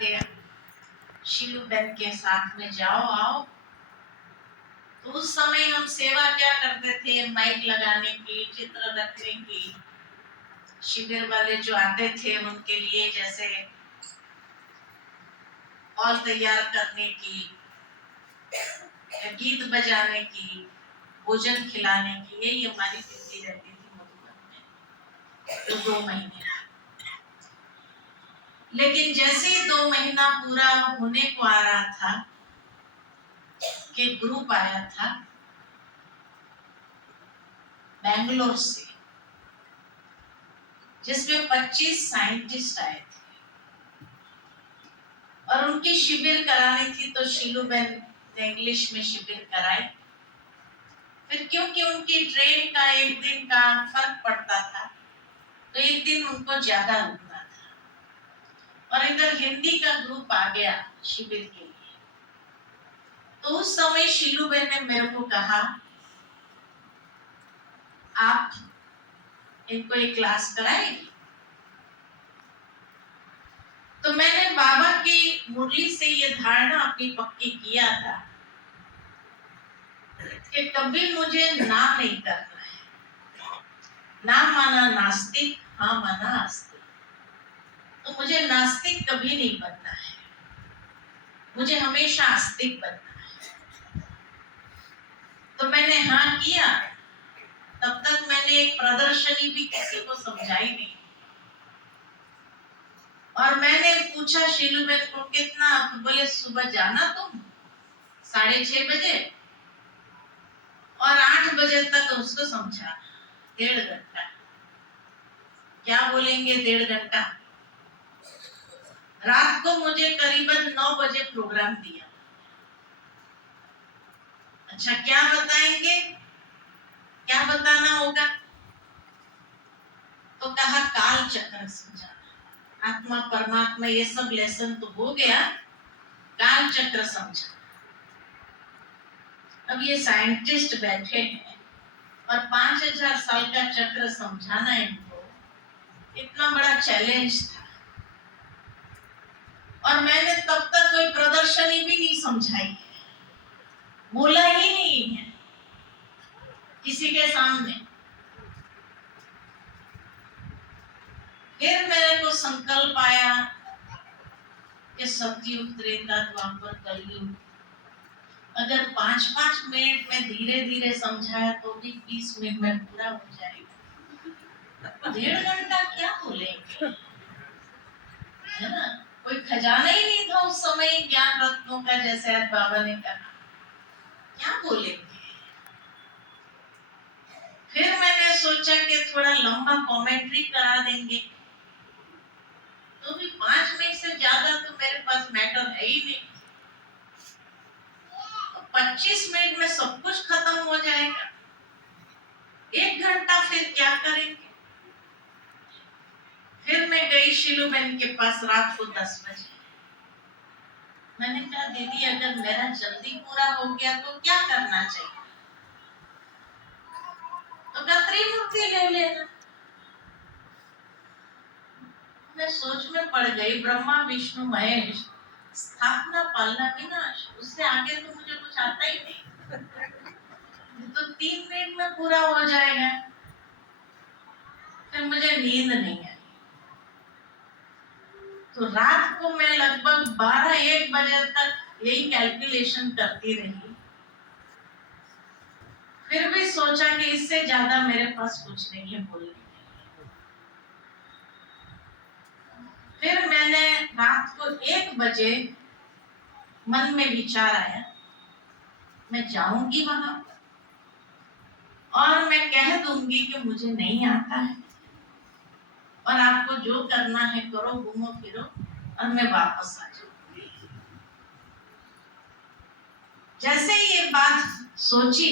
गया शीलू बहन के साथ में जाओ आओ। तो उस समय हम सेवा क्या करते थे, माइक लगाने की, चित्र रखने की, शिविर वाले जो आते थे उनके लिए जैसे और तैयार करने की, गीत बजाने की, भोजन खिलाने की, यही हमारी ड्यूटी रहती थी मधुबन में तो 2 महीने। लेकिन जैसे ही 2 महीना पूरा होने को आ रहा था कि ग्रुप आया था बेंगलोर से जिसमें 25 साइंटिस्ट आए थे और उनकी शिविर करानी थी। तो शीलू बहन ने इंग्लिश में शिविर कराई। फिर क्योंकि उनकी ट्रेन का 1 दिन का फर्क पड़ता था तो 1 दिन उनको ज्यादा रुकना था और इधर हिंदी का ग्रुप आ गया शिविर के लिए। तो उस समय शीलू बहन ने मेरे को कहा आप इनको एक क्लास कराएंगे। तो मैंने बाबा की मुरली से ये धारणा अपनी पक्की किया था कि कभी मुझे ना नहीं करना है। ना माना नास्तिक, हाँ माना आस्तिक। तो मुझे नास्तिक कभी नहीं बनना है, मुझे हमेशा आस्तिक बनना है। तो मैंने हाँ किया। तब तक मैंने एक प्रदर्शनी भी किसी को समझाई नहीं और मैंने पूछा शीलू बहन को कितना, तो बोले सुबह जाना तुम 6:30 बजे और 8 बजे तक उसको समझाना, 1.5 घंटा। क्या बोलेंगे 1.5 घंटा? रात को मुझे करीबन 9 बजे प्रोग्राम दिया। अच्छा क्या बताएंगे, क्या बताना होगा? तो कहा काल चक्र समझाना, आत्मा परमात्मा ये सब लेसन तो हो गया, काल चक्र समझाना। अब ये साइंटिस्ट बैठे हैं और 5000 साल का चक्र समझाना इनको इतना बड़ा चैलेंज था। और मैंने तब तक कोई प्रदर्शनी भी नहीं समझाई, बोला ही नहीं है किसी के सामने। फिर मेरे को संकल्प आया कि सतयुग, त्रेता, द्वापर, कलयुग, अगर 5-5 मिनट में धीरे धीरे समझाया तो भी 20 मिनट में पूरा हो जाएगा। 1.5 घंटा क्या बोलेंगे, है ना? कोई खजाना ही नहीं था उस समय ज्ञान रत्नों का, जैसे आज बाबा ने कहा, क्या बोलेंगे। फिर मैंने सोचा कि थोड़ा लंबा कमेंट्री करा देंगे, तो भी 5 मिनट से ज्यादा तो मेरे पास मैटर है ही नहीं। 25 मिनट में सब कुछ खत्म हो जाएगा, 1 घंटा फिर क्या करेंगे। फिर मैं गई शीलू बहन के पास रात को 10 बजे। मैंने कहा दीदी अगर मेरा जल्दी पूरा हो गया तो क्या करना चाहिए? तो कहा त्रिमूर्ति ले लेना। मैं सोच में पड़ गई, ब्रह्मा विष्णु महेश, स्थापना पालना विनाश, उससे आगे तो मुझे कुछ आता ही नहीं। तो 3 मिनट में पूरा हो जाएगा। फिर मुझे नींद नहीं आई। तो रात को मैं लगभग 12-1 बजे तक यही कैलकुलेशन करती रही। फिर भी सोचा कि इससे ज्यादा मेरे पास कुछ नहीं है बोलने। फिर मैंने रात को 1 बजे मन में विचार आया, मैं जाऊंगी वहां और मैं कह दूंगी कि मुझे नहीं आता है और आपको जो करना है करो, घूमो फिरो और मैं वापस आ जाऊंगी। जैसे ये बात सोची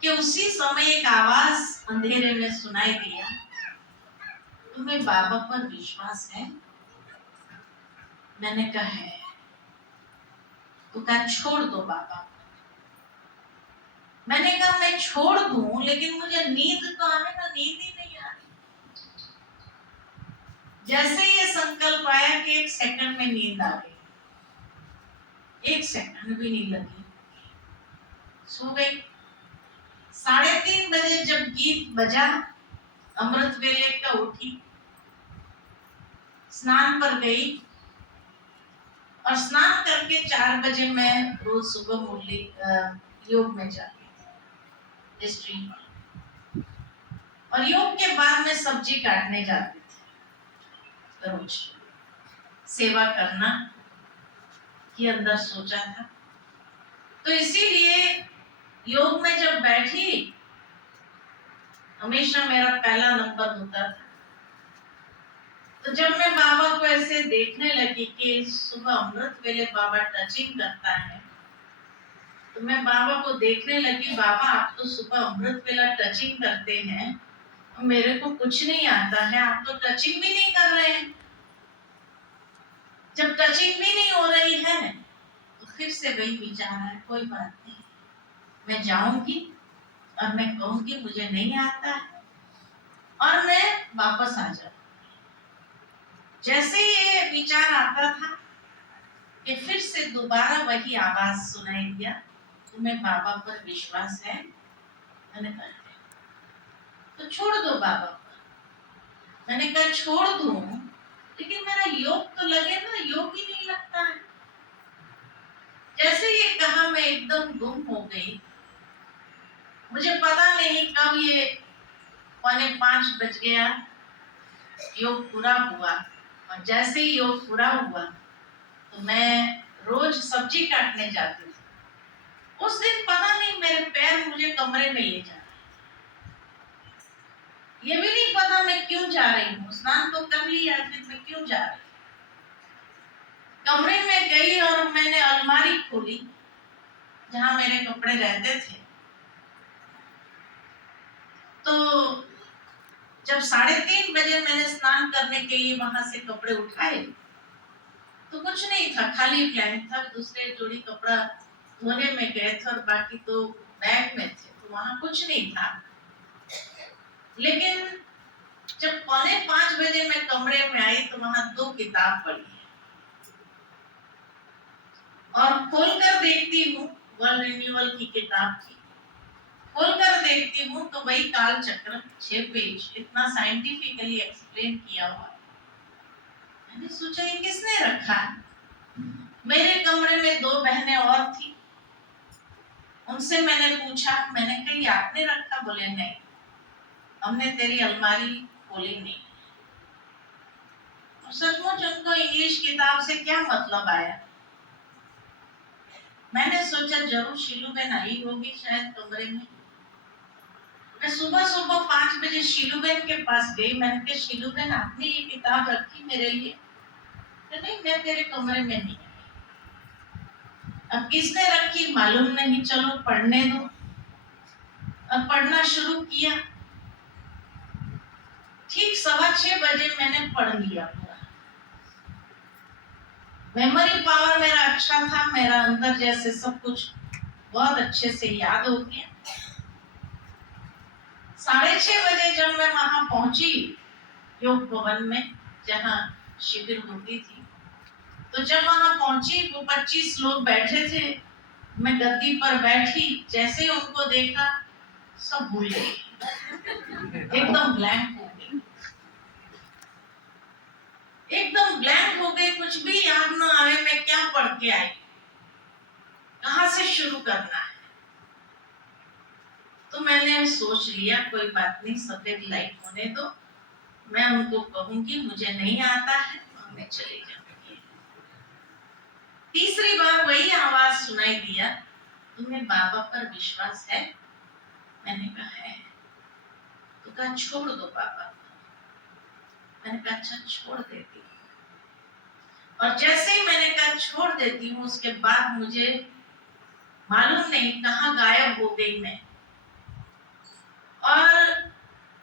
कि उसी समय एक आवाज अंधेरे में सुनाई दिया, तुम्हें बाबा पर विश्वास है? मैंने कहा है। तो कहा छोड़ दो बाबा। मैंने कहा मैं छोड़ दूं लेकिन मुझे नींद तो आने का, नींद ही नहीं आ रही। जैसे ये संकल्प आया कि एक सेकंड में नींद आ गई, एक सेकंड भी नहीं लगी, सो गई। 3:30 बजे जब गीत बजा अमृत वेले का, उठी, स्नान पर गई और स्नान करके 4 बजे मैं रोज सुबह मुरली योग में जाती थी स्ट्रीम पर, और योग के बाद मैं सब्जी काटने जाती थी रोज। सेवा करना ये अंदर सोचा था, तो इसीलिए योग में जब बैठी हमेशा मेरा पहला नंबर होता था। तो जब मैं बाबा को ऐसे देखने लगी कि सुबह अमृत वेले बाबा टचिंग करता है, तो मैं बाबा को देखने लगी, बाबा आप तो सुबह अमृत वेला टचिंग करते हैं, मेरे को कुछ नहीं आता है, आप तो टचिंग भी नहीं कर रहे हैं। जब टचिंग भी नहीं हो रही है तो फिर से वही विचार है, कोई बात नहीं, मैं जाऊंगी और मैं कहूंगी मुझे नहीं आता है और मैं वापस आ जाऊंगी। जैसे ये विचार आता था कि फिर से दोबारा वही आवाज सुनाई दिया, तुम्हें बाबा पर विश्वास है? मैंने कहा तो छोड़ दो बाबा पर। मैंने कहा छोड़ दूं, लेकिन मेरा योग तो लगे ना, योग ही नहीं लगता है। जैसे ये कहा मैं एकदम गुम हो गई। मुझे पता नहीं कब ये 4:45 बज गया, योग पूरा हुआ, और जैसे ही योग पूरा हुआ तो मैं रोज सब्जी काटने जाती थी। उस दिन पता नहीं मेरे पैर मुझे कमरे में ले जा, ये भी नहीं पता मैं क्यों जा रही हूँ। स्नान तो कर लिया, फिर मैं क्यों जा रही। कमरे में गई और मैंने अलमारी खोली जहां मेरे कपड़े रहते थे। तो जब 3:30 बजे मैंने स्नान करने के लिए वहां से कपड़े उठाए तो कुछ नहीं था, खाली ब्लैंक था। दूसरे जोड़ी कपड़ा धोने में गए थे और बाकी तो बैग में थे, तो वहां कुछ नहीं था। लेकिन जब 4:45 बजे मैं कमरे में आई तो वहां 2 किताब पड़ी और खोलकर देखती हूँ, वर्ल्ड रिन्यूअल की किताब थी। खोलकर देखती हूँ तो वही काल चक्र 6 पेज, इतना साइंटिफिकली एक्सप्लेन किया हुआ। मैंने सोचा ये किसने रखा है। मेरे कमरे में 2 बहनें और थी, उनसे मैंने पूछा, मैंने कहा आपने रखा? बोले नहीं, हमने तेरी अलमारी खोली नहीं। और सचमुच उनको इंग्लिश किताब से क्या मतलब आया। मैंने सोचा जरूर शीलू बहन आई होगी शायद कमरे में। मैं सुबह सुबह 5 बजे शीलू बहन के पास गई। मैंने कहा शीलू बहन आपने ये किताब रखी मेरे लिए? तो नहीं, मैं तेरे कमरे में नहीं। अब किसने रखी मालूम नहीं, चलो पढ़ने दो। अब पढ़ना शुरू किया। ठीक 6:15 बजे मैंने पढ़ लिया पूरा। मेमोरी पावर मेरा अच्छा था, मेरा अंदर जैसे सब कुछ बहुत अच्छे से याद हो गया। 6:30 बजे जब मैं वहां पहुंची योग भवन में जहां शिविर होती थी, तो जब वहां पहुंची वो 25 लोग बैठे थे। मैं गद्दी पर बैठी, जैसे ही उनको देखा सब भूल गए, एकदम ब्लैंक हो गई, एकदम ब्लैंक हो गई। कुछ भी याद ना आए मैं क्या पढ़ के आई, कहां से शुरू करना है। तो मैंने सोच लिया कोई बात नहीं, सफेद लाइट होने दो, मैं उनको कहूंगी मुझे नहीं आता है और मैं चली जाऊंगी। तीसरी बार वही आवाज सुनाई दिया, तुम्हें बाबा पर विश्वास है? मैंने कहा है। तो कहा छोड़ दो बाबा। मैंने कहा अच्छा छोड़ देती हूँ। और जैसे ही मैंने कहा छोड़ देती हूँ, उसके बाद मुझे मालूम नहीं कहाँ गायब हो गई मैं। और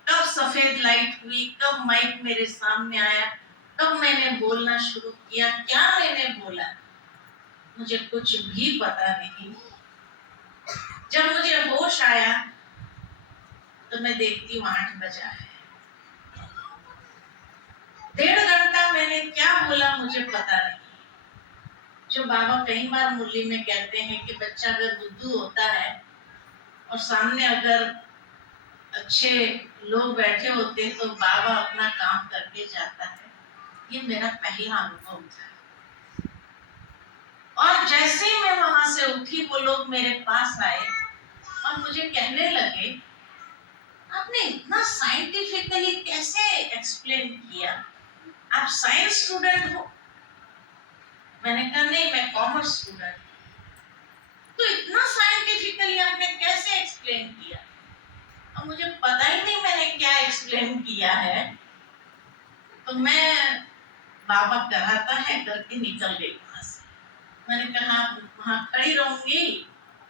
कब सफेद लाइट हुई, कब माइक मेरे सामने आया, कब मैंने बोलना शुरू किया, क्या मैंने बोला मुझे कुछ भी पता नहीं। जब मुझे होश आया तो मैं देखती हूँ 8 बजा है। 1.5 घंटा मैंने क्या बोला मुझे पता नहीं। जो बाबा कई बार मुरली में कहते हैं कि बच्चा अगर बुद्धू होता है और सामने अगर अच्छे लोग बैठे होते तो बाबा अपना काम करके जाता है। ये मेरा पहला अनुभव था। और जैसे ही मैं वहां से उठी वो लोग मेरे पास आए और मुझे कहने लगे, आपने इतना साइंटिफिकली कैसे एक्सप्लेन किया? आप साइंस स्टूडेंट हो? मैंने कहा नहीं, मैं कॉमर्स स्टूडेंट। तो इतना साइंटिफिकली आपने कैसे एक्सप्लेन किया? और मुझे पता ही नहीं मैंने क्या एक्सप्लेन किया है। तो मैं बाबा कराता है करके निकल गई वहां से। मैंने कहा वहां खड़ी रहूंगी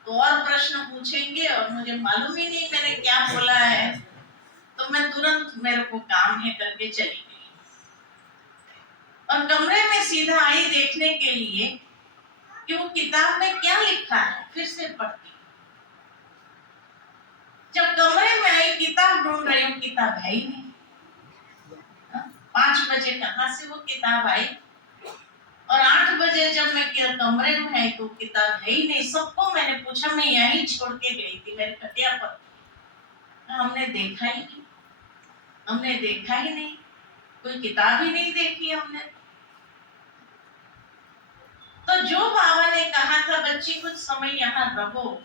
तो और प्रश्न पूछेंगे और मुझे मालूम ही नहीं मैंने क्या बोला है। तो मैं तुरंत मेरे को काम है करके चली गई और कमरे में सीधा आई देखने के लिए कि वो किताब में क्या लिखा है। फिर से पढ़ती। जब कमरे में आई किताब ढूंढ रही हूँ, किताब है ही नहीं। 5 बजे कहाँ से वो किताब आई? और 8 बजे जब मैं कमरे में आई तो किताब है ही नहीं। सबको मैंने पूछा, मैं यहीं छोड़ के गई थी मेरे खटिया पर। हमने देखा ही नहीं, हमने देखा ही नहीं, कोई किताब ही नहीं देखी हमने। तो जो बाबा ने कहा था बच्ची कुछ समय यहाँ रहो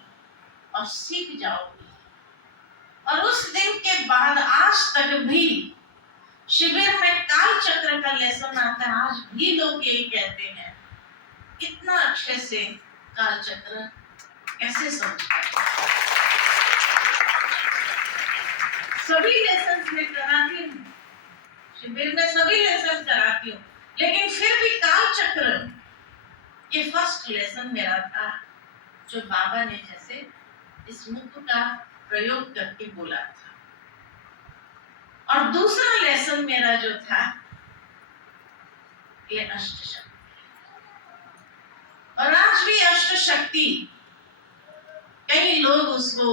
और सीख जाओगी, और उस दिन के बाद आज तक भी शिविर में काल चक्र का लेसन आता है। आज भी लोग यही कहते हैं, इतना अच्छे से काल चक्र कैसे समझ पाए। सभी लेसन में कराती हूँ, शिविर में सभी लेसन कराती हूँ, लेकिन फिर भी काल चक्र ये फर्स्ट लेसन मेरा था जो बाबा ने जैसे इस मुख का प्रयोग करके बोला था। और दूसरा लेसन मेरा जो था ये अष्ट शक्ति। और आज भी अष्ट शक्ति कई लोग उसको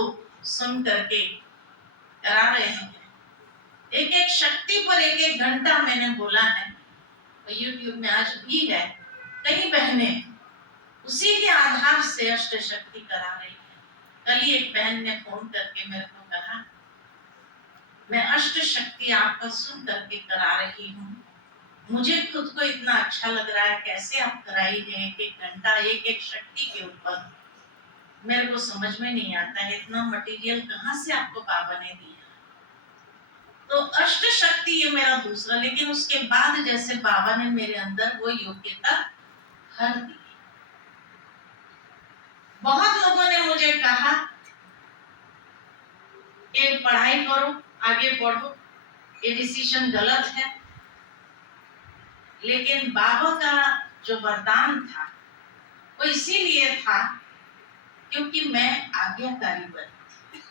सुन करके करा रहे हैं। एक एक शक्ति पर एक एक घंटा मैंने बोला है, और YouTube में आज भी है। कई बहनें उसी के आधार से अष्ट शक्ति करा रही है। कल ही एक बहन ने फोन करके मेरे को कहा, मैं अष्ट शक्ति आपका सुन करके करा रही हूँ, मुझे खुद को इतना अच्छा लग रहा है, कैसे आप कराई है एक एक घंटा एक एक शक्ति के ऊपर। मेरे को समझ में नहीं आता है, इतना मटेरियल कहाँ से आपको बाबा ने दिया। तो अष्ट शक्ति ये मेरा दूसरा, लेकिन उसके बाद जैसे बाबा ने मेरे अंदर वो योग्यता भर दी। बहुत लोगों ने मुझे कहा कि पढ़ाई करो, आगे बढ़ो, ये डिसीजन गलत है। लेकिन बाबा का जो वरदान था वो इसीलिए था क्योंकि मैं आज्ञाकारी बनी।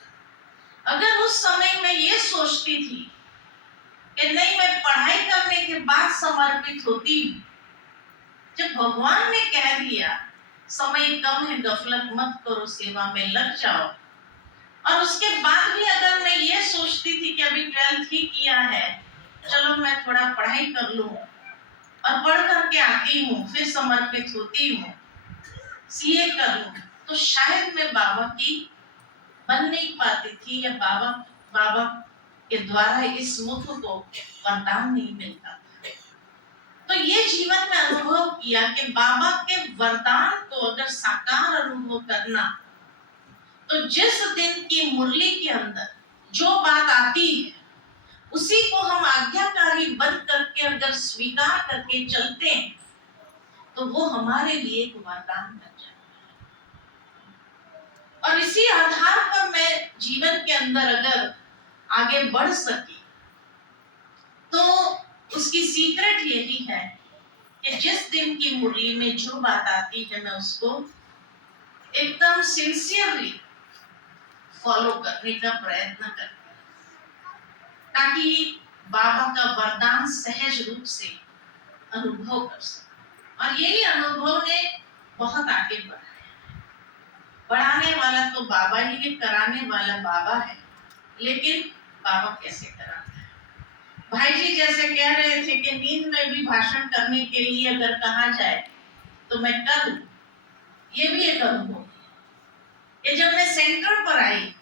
अगर उस समय मैं ये सोचती थी कि नहीं मैं पढ़ाई करने के बाद समर्पित होती हूँ, जब भगवान ने कह दिया समय कम है, गफलत मत करो, सेवा में लग जाओ, और उसके बाद भी अगर मैं ये सोचती थी कि अभी 12th ही किया है, चलो मैं थोड़ा पढ़ाई कर लूं और पढ़ करके आती हूँ, फिर समर्पित होती हूँ, सीए कर लूं, तो शायद मैं बाबा की बन नहीं पाती थी, या बाबा के द्वारा इस मुख को वरदान नहीं मिलता था। तो ये जीवन में अनुभव किया कि बाबा के वरदान को अगर साकार अनुभव करना, तो जिस दिन की मुरली के अंदर जो बात आती है उसी को हम आज्ञाकारी बन करके अगर स्वीकार करके चलते हैं तो वो हमारे लिए एक वरदान बन जाता है। और इसी आधार पर मैं जीवन के अंदर अगर आगे बढ़ सकी तो उसकी सीक्रेट यही है कि जिस दिन की मुरली में जो बात आती है मैं उसको एकदम सिंसियरली फॉलो करने का प्रयत्न करती हूँ, ताकि बाबा का वरदान सहज रूप से अनुभव कर सकूं। और यही अनुभव ने बहुत आगे बढ़ाया। बढ़ाने वाला तो बाबा ही है, कराने वाला बाबा है, लेकिन बाबा कैसे कराता है? भाई जी जैसे कह रहे थे कि नींद में भी भाषण करने के लिए अगर कहा जाए तो मैं कर दूं, ये भी एक अनुभव। ये जब मैं सेंटर पर आई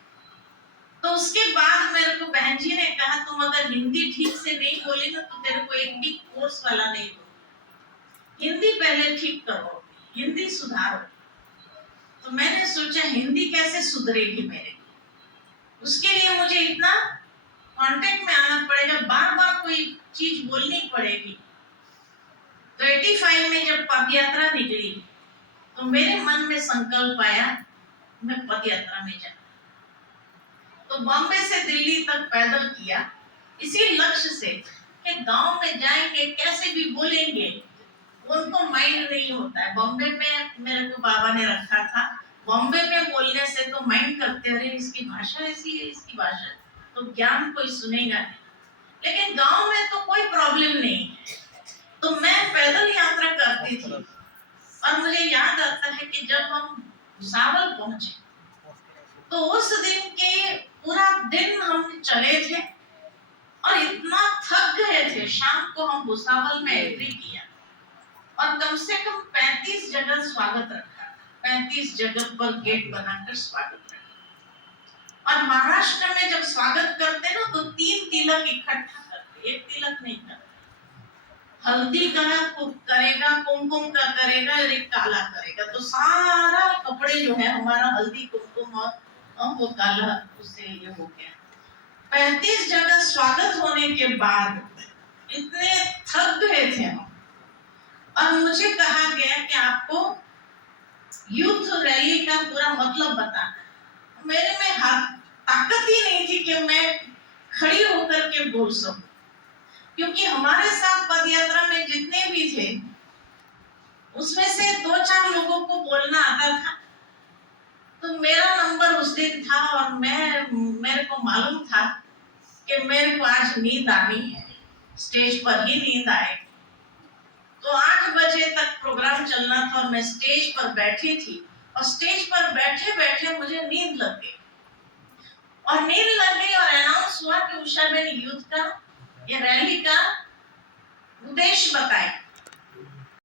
तो उसके बाद मेरे को बहन जी ने कहा तुम अगर हिंदी ठीक से नहीं बोली ना तो तेरे को एक भी कोर्स वाला नहीं दो, हिंदी पहले ठीक करो, हिंदी सुधारो। तो मैंने सोचा हिंदी कैसे सुधरेगी मेरे, उसके लिए मुझे इतना कांटेक्ट में आना पड़ेगा, बार बार कोई चीज बोलनी पड़ेगी। तो 85 में जब पद यात्रा निकली तो मेरे मन में संकल्प आया मैं पद यात्रा में जाऊं। तो बॉम्बे से दिल्ली तक पैदल किया इसी लक्ष्य से कि गांव में जाएंगे कैसे भी बोलेंगे, उनको माइंड नहीं होता है। बॉम्बे में मेरे को बाबा ने रखा था, बॉम्बे में बोलने से तो माइंड करते अरे इसकी भाषा ऐसी है, इसकी भाषा तो ज्ञान कोई सुनेगा नहीं। लेकिन गांव में तो कोई प्रॉब्लम नहीं, तो मैं पैदल यात्रा करती थी। और मुझे याद आता है कि जब हम भुसावल पहुंचे तो उस दिन के पूरा दिन हम चले थे और इतना थक गए थे, शाम को हम भुसावल में एंट्री किया और कम से कम 35 जगह स्वागत रखा, 35 जगह पर गेट बनाकर स्वागत रखा। और महाराष्ट्र में जब स्वागत करते ना तो 3 तिलक इकट्ठा करते, एक तिलक नहीं करते। हल्दी का करेगा, कुमकुम का करेगा और एक काला करेगा। तो सारा कपड़े जो है हमारा हल्दी कुमकुम और वो काला, उससे ये हो गया। 35 जगह स्वागत होने के बाद इतने थक गए थे हम और मुझे कहा गया कि आपको यूथ रैली का पूरा मतलब बताना। मेरे में ताकत ही नहीं थी कि मैं खड़ी होकर के बोल सकूं, क्योंकि हमारे साथ पदयात्रा में जितने भी थे उसमें से 2-4 लोगों को बोलना आता था। तो मेरा नंबर उस दिन था और मेरे को मालूम था कि मेरे को आज नींद आनी है, स्टेज पर ही नींद आएगी। तो 8 बजे तक प्रोग्राम चलना था और मैं स्टेज पर बैठी थी और स्टेज पर बैठे बैठे मुझे नींद लग गई और अनाउंस हुआ कि उषा बेन यूथ का ये रैली का उद्देश्य बताए।